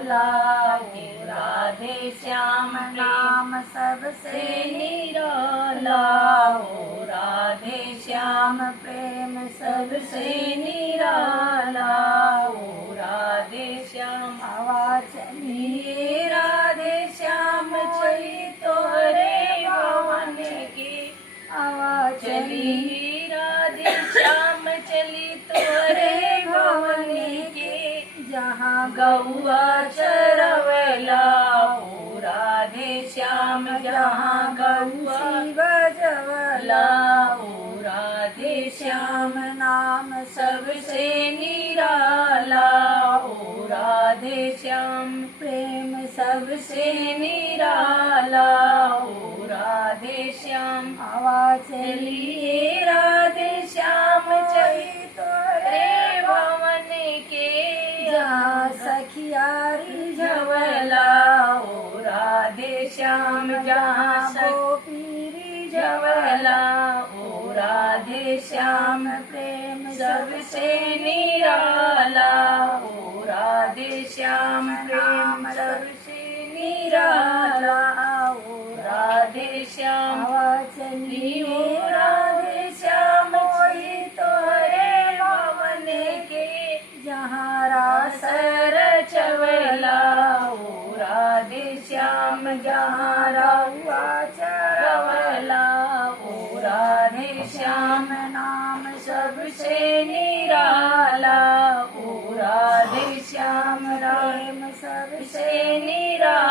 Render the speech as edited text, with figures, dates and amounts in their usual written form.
निराला ओ राधे श्याम नाम सबसे निराला ओ राधे श्याम प्रेम सबसे निराला ओ राधे श्याम हवा चलिए राधे श्याम चली तोरे भवन की हवा चली राधे श्याम चली तोरे भवन की जहाँ गौआ चरवला ओ राधे श्याम जहाँ गौआ बजवला ओ राधे श्याम नाम सबसे निराला ओ राधे श्याम प्रेम सबसे निराला ओ राधे श्याम हवा चलिए राधे श्याम चली तोरे भवन के जहाँ सखियारी झवला ओ राधे श्याम जहाँ गोपीरी झवला ओ राधे श्याम प्रेम सबसे निराला ओ राधे श्याम प्रेम सबसे निराला ओ राधे श्याम हवा चली ओ राधे श्याम मोही तोरे भवन के जहाँ रास रचवला ओ राधे श्याम जहाँ रहुआ चरवला ओ राधे श्याम नाम सबसे निराला ओ राधे श्याम प्रेम सबसे निराला